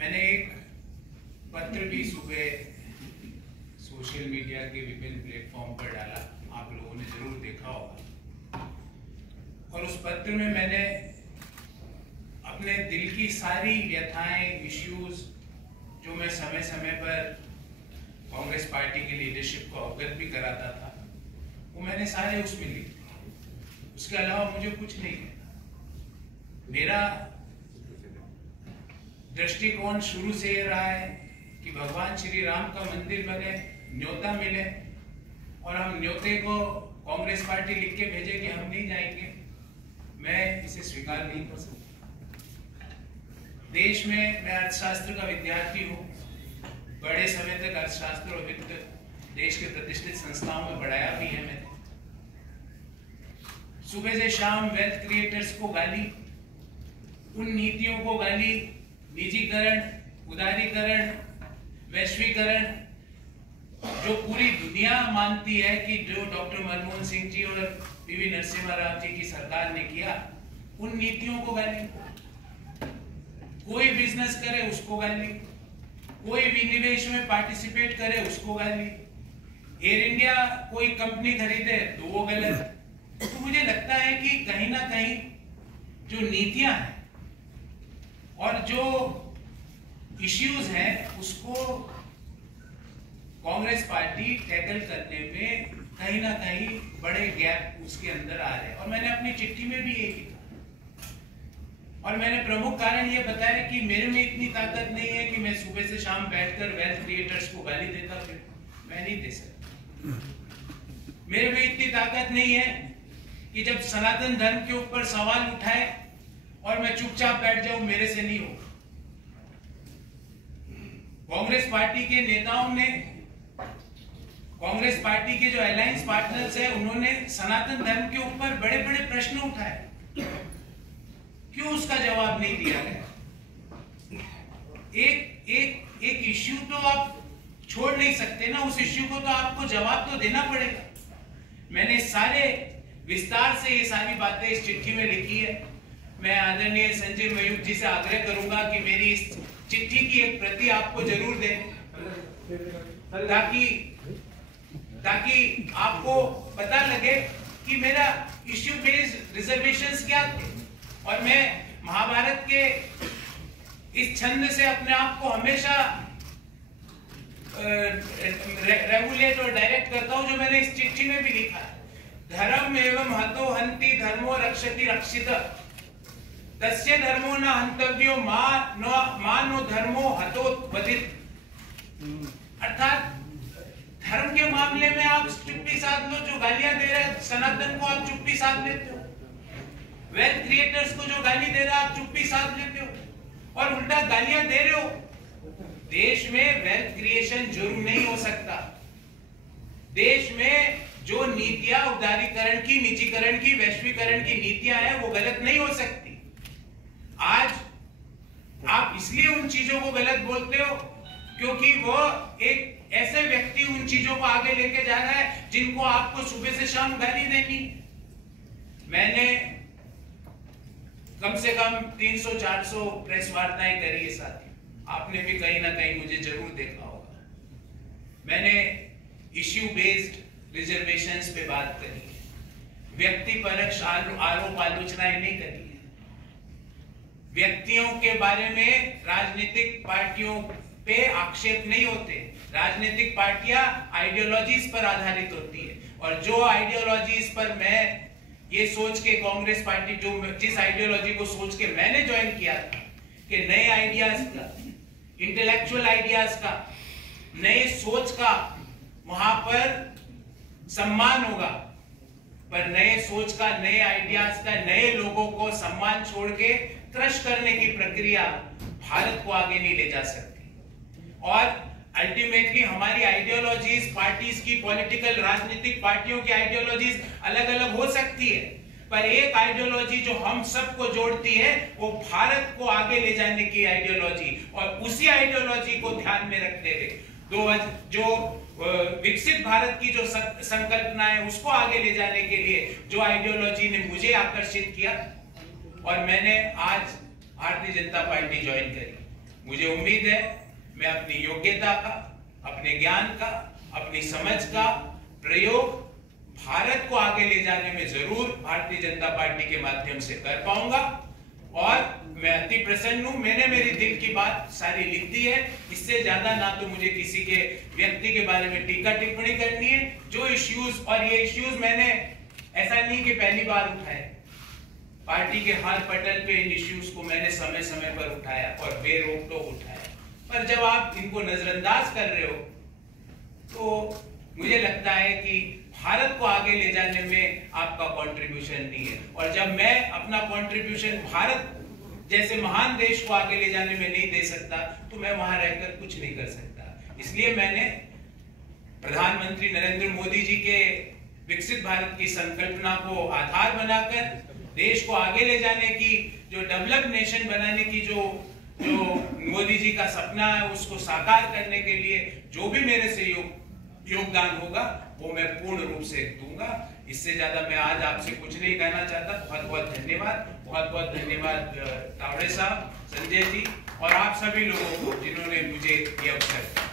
मैंने एक पत्र भी सुबह सोशल मीडिया के विभिन्न प्लेटफॉर्म पर डाला, आप लोगों ने जरूर देखा होगा। और उस पत्र में मैंने अपने दिल की सारी व्यथाएं, इश्यूज जो मैं समय समय पर कांग्रेस पार्टी की लीडरशिप को अवगत भी कराता था, वो मैंने सारे उसमें लिख दिए। उसके अलावा मुझे कुछ नहीं कहना। मेरा दृष्टिकोण शुरू से ये रहा है कि भगवान श्री राम का मंदिर बने, न्योता मिले और हम न्योते को कांग्रेस पार्टी लिख के भेजे कि हम नहीं जाएंगे, मैं इसे स्वीकार नहीं कर सकता। देश में मैं अर्थशास्त्र का विद्यार्थी हूँ, बड़े समय तक अर्थशास्त्र और वित्त देश के प्रतिष्ठित संस्थाओं में पढ़ाया भी है मैंने। सुबह से शाम वेल्थ क्रिएटर्स को गाली, उन नीतियों को गाली, निजीकरण, उदारीकरण, वैश्वीकरण, जो पूरी दुनिया मानती है कि जो डॉक्टर मनमोहन सिंह जी और पीवी नरसिम्हा राव जी की सरकार ने किया, उन नीतियों को गाली। कोई बिजनेस करे उसको गाली, कोई विनिवेश में पार्टिसिपेट करे उसको गाली, एयर इंडिया कोई कंपनी खरीदे तो वो गलत। तो मुझे लगता है कि कहीं ना कहीं जो नीतियां हैं और जो इश्यूज हैं उसको कांग्रेस पार्टी टैकल करने में कहीं ना कहीं बड़े गैप उसके अंदर आ रहे हैं। और मैंने अपनी चिट्ठी में भी यही लिखा और मैंने प्रमुख कारण ये बताया कि मेरे में इतनी ताकत नहीं है कि मैं सुबह से शाम बैठकर वेल्थ क्रिएटर्स को गाली देता फिर, मैं नहीं दे सकता। मेरे में इतनी ताकत नहीं है कि जब सनातन धर्म के ऊपर सवाल उठाए और मैं चुपचाप बैठ जाऊं, मेरे से नहीं होगा। कांग्रेस पार्टी के नेताओं ने, कांग्रेस पार्टी के जो अलायंस पार्टनर्स हैं, उन्होंने सनातन धर्म के ऊपर बड़े बड़े प्रश्न उठाए, क्यों उसका जवाब नहीं दिया गया? एक इश्यू तो आप छोड़ नहीं सकते ना, उस इश्यू को तो आपको जवाब तो देना पड़ेगा। मैंने सारे विस्तार से ये सारी बातें इस चिट्ठी में लिखी है। मैं आदरणीय संजय मयूख जी से आग्रह करूंगा कि मेरी इस चिट्ठी की एक प्रति आपको जरूर दें, ताकि आपको पता लगे कि मेरा इश्यू बेस्ड रिजर्वेशंस क्या थे। और मैं महाभारत के इस छंद से अपने आप को हमेशा रेगुलेट और डायरेक्ट करता हूं, जो मैंने इस चिट्ठी में भी लिखा है। धर्म एवं हतो हन्ति धर्मो रक्षति रक्षित, तस्य धर्मो न हन्तव्यो मानो धर्मो हतो वधित। अर्थात धर्म के मामले में आप चुप्पी साध लो, जो गालियां दे रहे हैं सनातन को आप चुप्पी साध लेते हो, वेल्थ क्रिएटर्स को जो गाली दे रहा है आप चुप्पी साध लेते हो और उल्टा गालियां दे रहे हो। देश में वेल्थ क्रिएशन जुर्म नहीं हो सकता। देश में जो नीतियां उदारीकरण की, निजीकरण की, वैश्वीकरण की नीतियां हैं वो गलत नहीं हो सकती। आज आप इसलिए उन चीजों को गलत बोलते हो क्योंकि वो एक ऐसे व्यक्ति उन चीजों को आगे लेके जा रहा है जिनको आपको सुबह से शाम गाली देनी। मैंने कम से कम 300-400 प्रेस वार्ताएं करी है साथी, आपने भी कहीं ना कहीं मुझे जरूर देखा होगा। मैंने इश्यू बेस्ड रिजर्वेशंस पे बात करी है, व्यक्तिपरक आरोप आलोचनाएं नहीं करी है। व्यक्तियों के बारे में राजनीतिक पार्टियों पे आक्षेप नहीं होते। राजनीतिक पार्टियां आइडियोलॉजीज पर आधारित होती है और जो आइडियोलॉजीज पर मैं ये सोच के कांग्रेस पार्टी, जो जिस आइडियोलॉजी को सोच के मैंने ज्वाइन किया था कि नए आइडियाज का, इंटेलेक्चुअल आइडियाज का, नए सोच का वहां पर सम्मान होगा, पर नए सोच का, नए आइडियाज का, नए लोगों को सम्मान छोड़ के क्रश करने की प्रक्रिया भारत को आगे नहीं ले जा सकती। और अल्टीमेटली हमारी आइडियोलॉजीज, पार्टीज की, पॉलिटिकल राजनीतिक पार्टियों की आइडियोलॉजीज अलग अलग हो सकती है, पर एक आइडियोलॉजी जो हम सबको जोड़ती है वो भारत को आगे ले जाने की आइडियोलॉजी, और उसी आइडियोलॉजी को ध्यान में रखते हुए जो विकसित भारत की जो संकल्पना है उसको आगे ले जाने के लिए जो आइडियोलॉजी ने मुझे आकर्षित किया और मैंने आज भारतीय जनता पार्टी ज्वाइन करी। मुझे उम्मीद है मैं अपनी योग्यता का, अपने ज्ञान का, अपनी समझ का प्रयोग भारत को आगे ले जाने में जरूर भारतीय जनता पार्टी के माध्यम से कर पाऊंगा। और मैं अति प्रसन्न हूं। मैंने मेरी दिल की बात सारी लिख दी है। इससे ज्यादा ना तो मुझे किसी के व्यक्ति के बारे में टीका टिप्पणी करनी है। जो इश्यूज, और ये इश्यूज मैंने ऐसा नहीं कि पहली बार उठाए, पार्टी के हर पटल पे इन इश्यूज को मैंने समय समय पर उठाया और बेरोक टोक उठाया। पर जब आप इनको नजरअंदाज कर रहे हो तो मुझे लगता है कि भारत को आगे ले जाने में आपका कंट्रीब्यूशन नहीं है। और जब मैं अपना कंट्रीब्यूशन भारत जैसे महान देश को आगे ले जाने में नहीं दे सकता तो मैं वहां रहकर कुछ नहीं कर सकता। इसलिए मैंने प्रधानमंत्री नरेंद्र मोदी जी के विकसित भारत की संकल्पना को आधार बनाकर देश को आगे ले जाने की, जो डेवलप्ड नेशन बनाने की जो मोदी जी का सपना है, उसको साकार करने के लिए जो भी मेरे से योगदान होगा वो मैं पूर्ण रूप से दूंगा। इससे ज्यादा मैं आज आपसे कुछ नहीं कहना चाहता। बहुत बहुत धन्यवाद, बहुत बहुत धन्यवाद तावड़े साहब, संजय जी और आप सभी लोगों को जिन्होंने मुझे ये अवसर दिया।